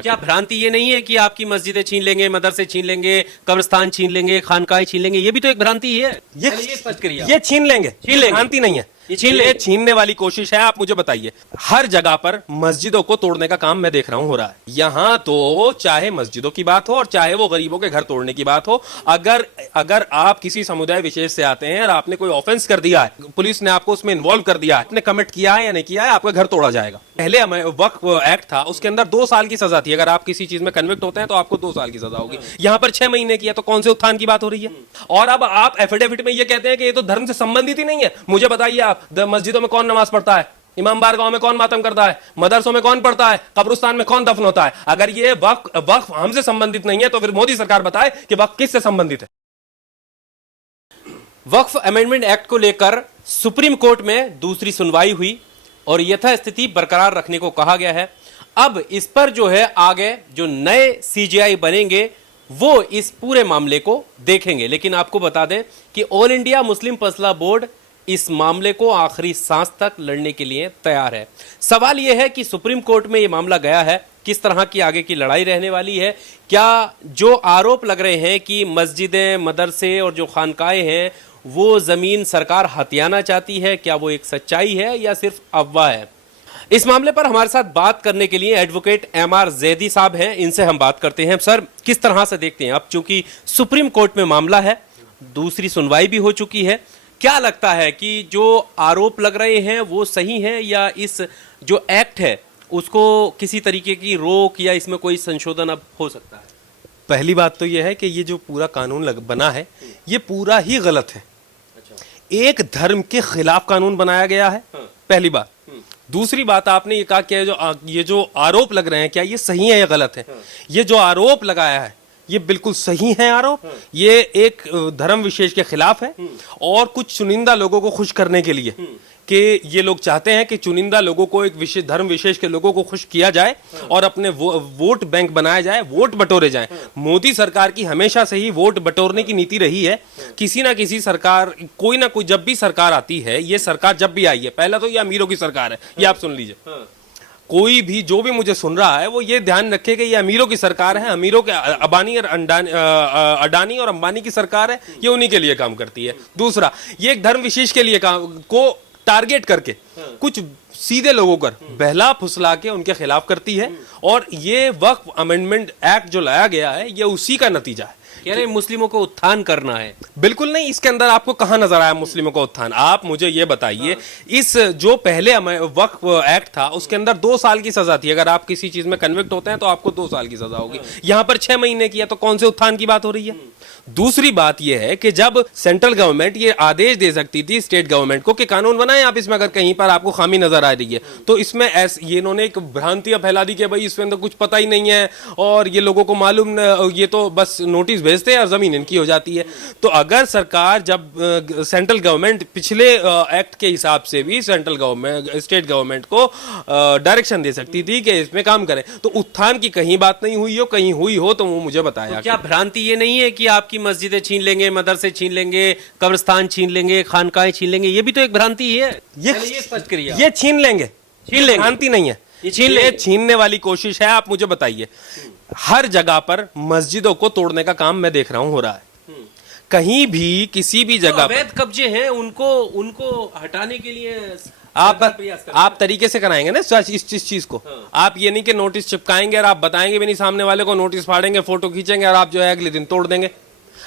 क्या भ्रांति ये नहीं है कि आपकी मस्जिदें छीन लेंगे, मदरसे छीन लेंगे, कब्रिस्तान छीन लेंगे, खानकाहें छीन लेंगे? ये भी तो एक भ्रांति है। ये स्पष्ट करिए। ये छीन लेंगे, भ्रांति नहीं है, ये छीनने वाली कोशिश है। आप मुझे बताइए, हर जगह पर मस्जिदों को तोड़ने का काम मैं देख रहा हूं हो रहा है। यहाँ तो चाहे मस्जिदों की बात हो और चाहे वो गरीबों के घर तोड़ने की बात हो, अगर आप किसी समुदाय विशेष से आते हैं और आपने कोई ऑफेंस कर दिया है, पुलिस ने आपको उसमें इन्वॉल्व कर दिया है, आपने कमिट किया है या नहीं किया है, आपका घर तोड़ा जाएगा। पहले वक्फ एक्ट था, उसके अंदर 2 साल की सजा थी। अगर आप किसी चीज में कन्विक्ट होते हैं तो आपको 2 साल की सजा होगी। यहाँ पर 6 महीने की है, तो कौन से उत्थान की बात हो रही है? और अब आप एफिडेविट में ये कहते हैं कि ये तो धर्म से संबंधित ही नहीं है। मुझे बताइए, आप मस्जिदों में कौन नमाज पढ़ता है? इमाम बारगाह में कौन मातम करता है? मदरसों में कौन पढ़ता है? कब्रिस्तान में कौन दफन होता है? अगर ये वक्फ हमसे संबंधित नहीं है तो फिर मोदी सरकार बताए कि वक्फ किससे संबंधित है। वक्फ अमेंडमेंट एक्ट को लेकर सुप्रीम कोर्ट में दूसरी सुनवाई हुई और यथास्थिति बरकरार रखने को कहा गया है। अब इस पर जो है आगे जो नए सीजेआई बनेंगे वो इस पूरे मामले को देखेंगे। लेकिन आपको बता दें कि ऑल इंडिया मुस्लिम फैसला बोर्ड इस मामले को आखिरी सांस तक लड़ने के लिए तैयार है। सवाल यह है कि सुप्रीम कोर्ट में यह मामला गया है, किस तरह की आगे की लड़ाई रहने वाली है? क्या जो आरोप लग रहे हैं कि मस्जिदें, मदरसे और जो खानकाहें हैं वो जमीन सरकार हथियाना चाहती है, क्या वो एक सच्चाई है या सिर्फ अफवाह है? इस मामले पर हमारे साथ बात करने के लिए एडवोकेट एमआर जैदी साहब हैं, इनसे हम बात करते हैं। सर, किस तरह से देखते हैं? अब चूंकि सुप्रीम कोर्ट में मामला है, दूसरी सुनवाई भी हो चुकी है, क्या लगता है कि जो आरोप लग रहे हैं वो सही है या इस जो एक्ट है उसको किसी तरीके की रोक या इसमें कोई संशोधन अब हो सकता है? पहली बात तो यह है कि ये जो पूरा कानून बना है ये पूरा ही गलत है। एक धर्म के खिलाफ कानून बनाया गया है, पहली बात। दूसरी बात, आपने ये कहा कि ये जो आरोप लग रहे हैं क्या ये सही है या गलत है? ये जो आरोप लगाया है ये बिल्कुल सही है आरोप। ये एक धर्म विशेष के खिलाफ है और कुछ चुनिंदा लोगों को खुश करने के लिए कि ये लोग चाहते हैं कि चुनिंदा लोगों को, एक विशेष धर्म विशेष के लोगों को खुश किया जाए और अपने वोट बैंक बनाया जाए, वोट बटोरे जाए। मोदी सरकार की हमेशा से ही वोट बटोरने की नीति रही है। किसी ना किसी सरकार, कोई ना कोई, जब भी सरकार आती है, ये सरकार जब भी आई है, पहला तो ये अमीरों की सरकार है, ये आप सुन लीजिए। कोई भी जो भी मुझे सुन रहा है वो ये ध्यान रखे कि ये अमीरों की सरकार है, अमीरों के अडानी और अंबानी की सरकार है, ये उन्हीं के लिए काम करती है। दूसरा, ये एक धर्म विशेष के लिए काम को टारगेट करके कुछ सीधे लोगों पर बहला फुसला के उनके खिलाफ करती है। और ये वक्फ अमेंडमेंट एक्ट जो लाया गया है ये उसी का नतीजा है। कह रहे मुस्लिमों को उत्थान करना है। बिल्कुल नहीं, इसके अंदर आपको कहां नजर आया मुस्लिमों का उत्थान? आप मुझे ये बताइए, इस जो पहले वक्फ एक्ट था उसके अंदर 2 साल की सजा थी। अगर आप किसी चीज में कन्विक्ट होते हैं तो आपको 2 साल की सजा होगी। यहां पर 6 महीने की है, तो कौन से उत्थान की बात हो रही है? दूसरी बात यह है कि जब सेंट्रल गवर्नमेंट ये आदेश दे सकती थी स्टेट गवर्नमेंट को कि कानून बनाए आप, इसमें अगर कहीं पर आपको खामी नजर आ रही है तो इसमें ये इन्होंने एक भ्रांतियां फैला दी कि भाई इसमें तो कुछ पता ही नहीं है और ये लोगों को मालूम, ये तो बस नोटिस भेजते हैं और जमीन इनकी हो जाती है। तो अगर सरकार, जब सेंट्रल गवर्नमेंट पिछले एक्ट के हिसाब से भी सेंट्रल गवर्नमेंट स्टेट गवर्नमेंट को डायरेक्शन दे सकती थी कि इसमें काम करें, तो उत्थान की कहीं बात नहीं हुई हो, कहीं हुई हो तो वो मुझे बताया। तो क्या भ्रांति ये नहीं है कि आपकी मस्जिदें छीन लेंगे, मदरसे छीन लेंगे, कब्रिस्तान छीन लेंगे, खानकाहें छीन लेंगे? ये भी तो एक भ्रांति है। ये स्पष्ट करिए। ये छीन लेंगे, भ्रांति नहीं है, ये छीनने वाली कोशिश है। आप मुझे बताइए, हर जगह पर मस्जिदों को तोड़ने का काम मैं देख रहा हूं हो रहा है। कहीं भी किसी भी जगह अवैध कब्जे हैं उनको हटाने के लिए आप तरीके से कराएंगे ना इस चीज को। आप ये नहीं कि नोटिस चिपकाएंगे और आप बताएंगे भी नहीं सामने वाले को, नोटिस फाड़ेंगे, फोटो खींचेंगे और आप जो है अगले दिन तोड़ देंगे।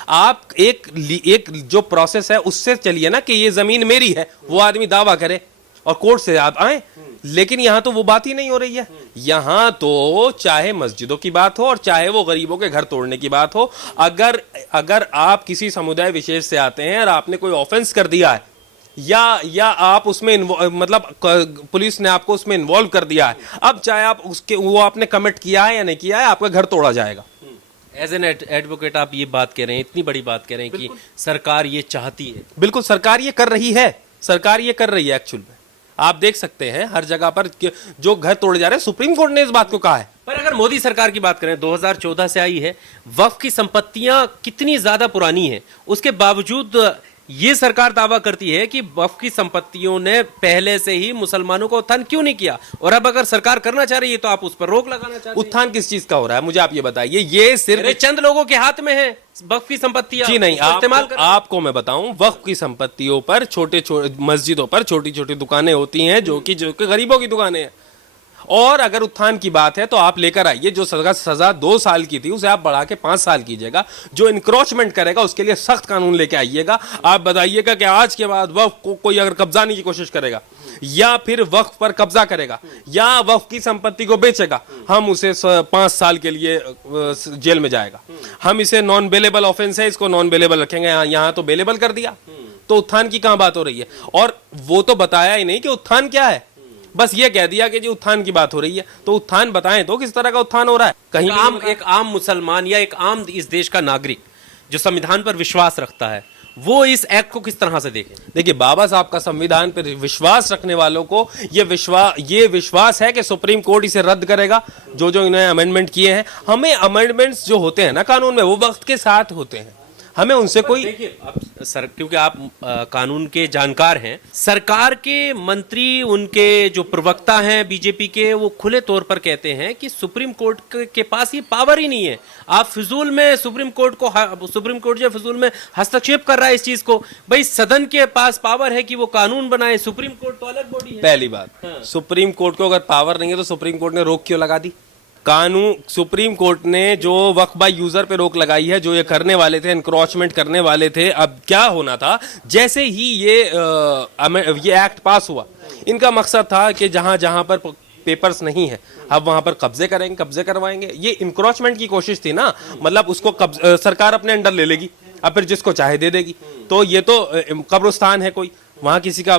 आप एक जो प्रोसेस है उससे चलिए ना कि ये जमीन मेरी है, वो आदमी दावा करे और कोर्ट से आप आए। लेकिन यहां तो वो बात ही नहीं हो रही है। यहां तो चाहे मस्जिदों की बात हो और चाहे वो गरीबों के घर तोड़ने की बात हो, अगर आप किसी समुदाय विशेष से आते हैं और आपने कोई ऑफेंस कर दिया है या आप उसमें मतलब पुलिस ने आपको उसमें इन्वॉल्व कर दिया है, अब चाहे आप वो आपने कमिट किया है या नहीं किया है, आपका घर तोड़ा जाएगा। एज एन एडवोकेट आप ये बात कह रहे हैं, इतनी बड़ी बात कह रहे हैं कि सरकार ये चाहती है। बिल्कुल, सरकार ये कर रही है, सरकार ये कर रही है। एक्चुअल में आप देख सकते हैं हर जगह पर जो घर तोड़े जा रहे हैं, सुप्रीम कोर्ट ने इस बात को कहा है। पर अगर मोदी सरकार की बात करें, 2014 से आई है, वक्फ की संपत्तियां कितनी ज्यादा पुरानी हैं, उसके बावजूद ये सरकार दावा करती है कि वक्फ की संपत्तियों ने पहले से ही मुसलमानों का उत्थान क्यों नहीं किया, और अब अगर सरकार करना चाह रही है तो आप उस पर रोक लगाना चाहते हैं। उत्थान किस चीज का हो रहा है मुझे आप ये बताइए। ये सिर्फ अरे चंद लोगों के हाथ में है वक्फ की संपत्तियां, जी नहीं, इस्तेमाल कर। आपको मैं बताऊं, वक्फ की संपत्तियों पर छोटे मस्जिदों पर छोटी छोटी दुकानें होती हैं जो कि गरीबों की दुकानें हैं। और अगर उत्थान की बात है तो आप लेकर आइए, जो सजा 2 साल की थी उसे आप बढ़ा के 5 साल कीजिएगा। जो इंक्रोचमेंट करेगा उसके लिए सख्त कानून लेके आइएगा। आप बताइएगा कि आज के बाद वक्फ को कोई अगर कब्जाने की कोशिश करेगा या फिर वक्फ पर कब्जा करेगा या वक्फ की संपत्ति को बेचेगा, हम उसे 5 साल के लिए जेल में जाएगा। हम इसे नॉन बेलेबल ऑफेंस है, इसको नॉन बेलेबल रखेंगे। यहाँ तो बेलेबल कर दिया, तो उत्थान की कहां बात हो रही है। और वो तो बताया ही नहीं कि उत्थान क्या है, बस ये कह दिया कि जी उत्थान की बात हो रही है। तो उत्थान बताएं तो किस तरह का उत्थान हो रहा है। कहीं एक आम मुसलमान या एक आम इस देश का नागरिक जो संविधान पर विश्वास रखता है, वो इस एक्ट को किस तरह से देखें। देखिए, बाबा साहब का संविधान पर विश्वास रखने वालों को ये विश्वास है कि सुप्रीम कोर्ट इसे रद्द करेगा। जो जो इन्होंने अमेंडमेंट किए हैं, हमें अमेंडमेंट्स जो होते हैं ना कानून में, वो वक्त के साथ होते हैं, हमें उनसे कोई। देखिए अब सर, क्योंकि आप कानून के जानकार हैं, सरकार के मंत्री, उनके जो प्रवक्ता हैं बीजेपी के, वो खुले तौर पर कहते हैं कि सुप्रीम कोर्ट के पास ये पावर ही नहीं है। आप फिजूल में सुप्रीम कोर्ट जो फिजूल में हस्तक्षेप कर रहा है इस चीज को। भाई सदन के पास पावर है कि वो कानून बनाए, सुप्रीम कोर्ट तो अलग बॉडी है। पहली बात, सुप्रीम कोर्ट को अगर पावर नहीं है तो सुप्रीम कोर्ट ने रोक क्यों लगा दी। कानून, सुप्रीम कोर्ट ने जो वक्फ बाय यूजर पे रोक लगाई है, जो ये करने वाले थे, एनक्रोचमेंट करने वाले थे। अब क्या होना था, जैसे ही ये एक्ट पास हुआ, इनका मकसद था कि जहां जहां पर पेपर्स नहीं है अब वहां पर कब्जे करेंगे, कब्जे करवाएंगे। ये इंक्रोचमेंट की कोशिश थी ना, मतलब उसको सरकार अपने अंडर ले लेगी, अब फिर जिसको चाहे दे देगी। तो ये तो कब्रिस्तान है कोई, वहां किसी का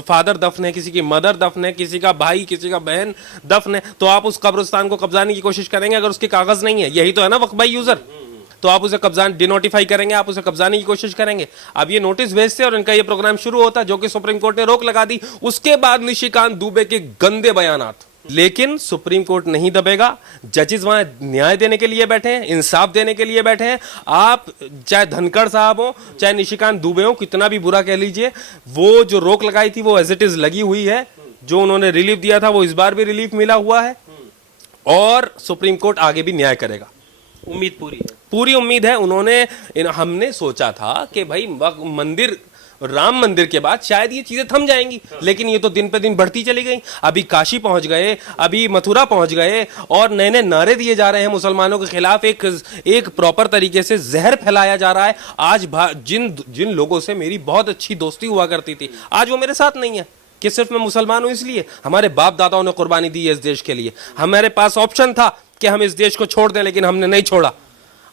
फादर दफन है, किसी की मदर दफन है, किसी का भाई, किसी का बहन दफन है, तो आप उस कब्रिस्तान को कब्जाने की कोशिश करेंगे अगर उसके कागज नहीं है। यही तो है ना वक्फ बाय यूजर। तो आप उसे कब्जा डिनोटिफाई करेंगे, आप उसे कब्जाने की कोशिश करेंगे। अब ये नोटिस भेजते और इनका ये प्रोग्राम शुरू होता, जो कि सुप्रीम कोर्ट ने रोक लगा दी। उसके बाद निशिकांत दुबे के गंदे बयानात, लेकिन सुप्रीम कोर्ट नहीं दबेगा। जजेस वहां न्याय देने के लिए बैठे हैं, इंसाफ देने के लिए बैठे हैं। आप चाहे धनखड़ साहब हो, चाहे निशिकांत दुबे हो, कितना भी बुरा कह लीजिए, वो जो रोक लगाई थी वो एज इट इज लगी हुई है। जो उन्होंने रिलीफ दिया था वो इस बार भी रिलीफ मिला हुआ है, और सुप्रीम कोर्ट आगे भी न्याय करेगा। उम्मीद पूरी है, पूरी उम्मीद है। हमने सोचा था कि भाई राम मंदिर के बाद शायद ये चीजें थम जाएंगी, लेकिन ये तो दिन पे दिन बढ़ती चली गई। अभी काशी पहुंच गए, अभी मथुरा पहुंच गए, और नए नए नारे दिए जा रहे हैं मुसलमानों के खिलाफ। एक प्रॉपर तरीके से जहर फैलाया जा रहा है। आज जिन लोगों से मेरी बहुत अच्छी दोस्ती हुआ करती थी, आज वो मेरे साथ नहीं है। कि सिर्फ मैं मुसलमान हूं इसलिए? हमारे बाप दादाओं ने कुर्बानी दी है इस देश के लिए। हमारे पास ऑप्शन था कि हम इस देश को छोड़ दें, लेकिन हमने नहीं छोड़ा।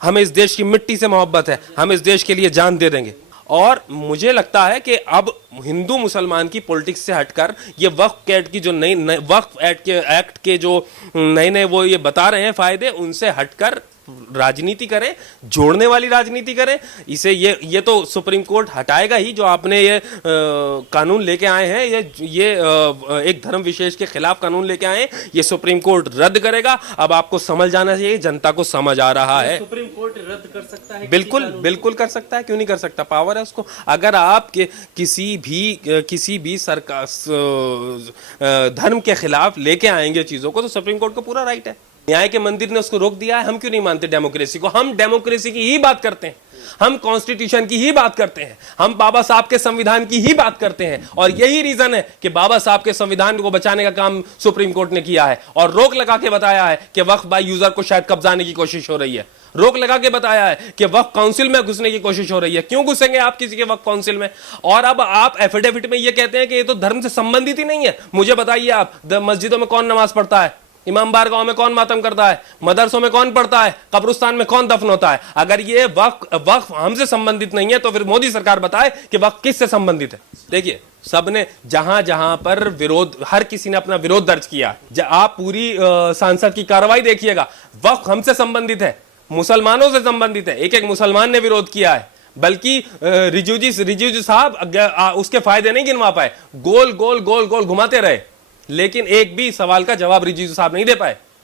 हमें इस देश की मिट्टी से मोहब्बत है, हम इस देश के लिए जान दे देंगे। और मुझे लगता है कि अब हिंदू मुसलमान की पॉलिटिक्स से हटकर ये वक्फ एक्ट की जो नई वक्फ एक्ट के जो नए वो ये बता रहे हैं फायदे, उनसे हटकर राजनीति करें, जोड़ने वाली राजनीति करें। इसे ये तो सुप्रीम कोर्ट हटाएगा ही। जो आपने ये कानून लेके आए हैं, ये एक धर्म विशेष के खिलाफ कानून लेके आए हैं, ये सुप्रीम कोर्ट रद्द करेगा। अब आपको समझ जाना चाहिए, जनता को समझ आ रहा है। सुप्रीम कोर्ट रद्द कर सकता है? बिल्कुल कर सकता है, क्यों नहीं कर सकता, पावर है उसको। अगर आप किसी भी सरकार धर्म के खिलाफ लेके आएंगे चीजों को, तो सुप्रीम कोर्ट को पूरा राइट है। न्याय के मंदिर ने उसको रोक दिया है। हम क्यों नहीं मानते डेमोक्रेसी को? हम डेमोक्रेसी की ही बात करते हैं, हम कॉन्स्टिट्यूशन की ही बात करते हैं, हम बाबा साहब के संविधान की ही बात करते हैं। और यही रीजन है कि बाबा साहब के संविधान को बचाने का काम सुप्रीम कोर्ट ने किया है, और रोक लगा के बताया है कि वक्फ बाय यूजर को शायद कब्जाने की कोशिश हो रही है। रोक लगा के बताया है कि वक्फ काउंसिल में घुसने की कोशिश हो रही है। क्यों घुसेंगे आप किसी के वक्फ काउंसिल में? और अब आप एफिडेविट में ये कहते हैं कि ये तो धर्म से संबंधित ही नहीं है। मुझे बताइए, आप मस्जिदों में कौन नमाज पढ़ता है? इमाम बारगाहों में कौन मातम करता है? मदरसों में कौन पढ़ता है? कब्रिस्तान में कौन दफन होता है? अगर ये वक्फ हमसे संबंधित नहीं है, तो फिर मोदी सरकार बताए कि वक्फ किससे संबंधित है। देखिए, सबने जहां जहां पर विरोध, हर किसी ने अपना विरोध दर्ज किया। आप पूरी संसद की कार्रवाई देखिएगा, वक्फ हमसे संबंधित है, मुसलमानों से संबंधित है। एक एक मुसलमान ने विरोध किया है, बल्कि रिजिजू साहब उसके फायदे नहीं गिनवा पाए, गोल गोल गोल गोल घुमाते रहे, लेकिन एक भी सवाल का जवाब रिजिजू साहब नहीं दे पाए।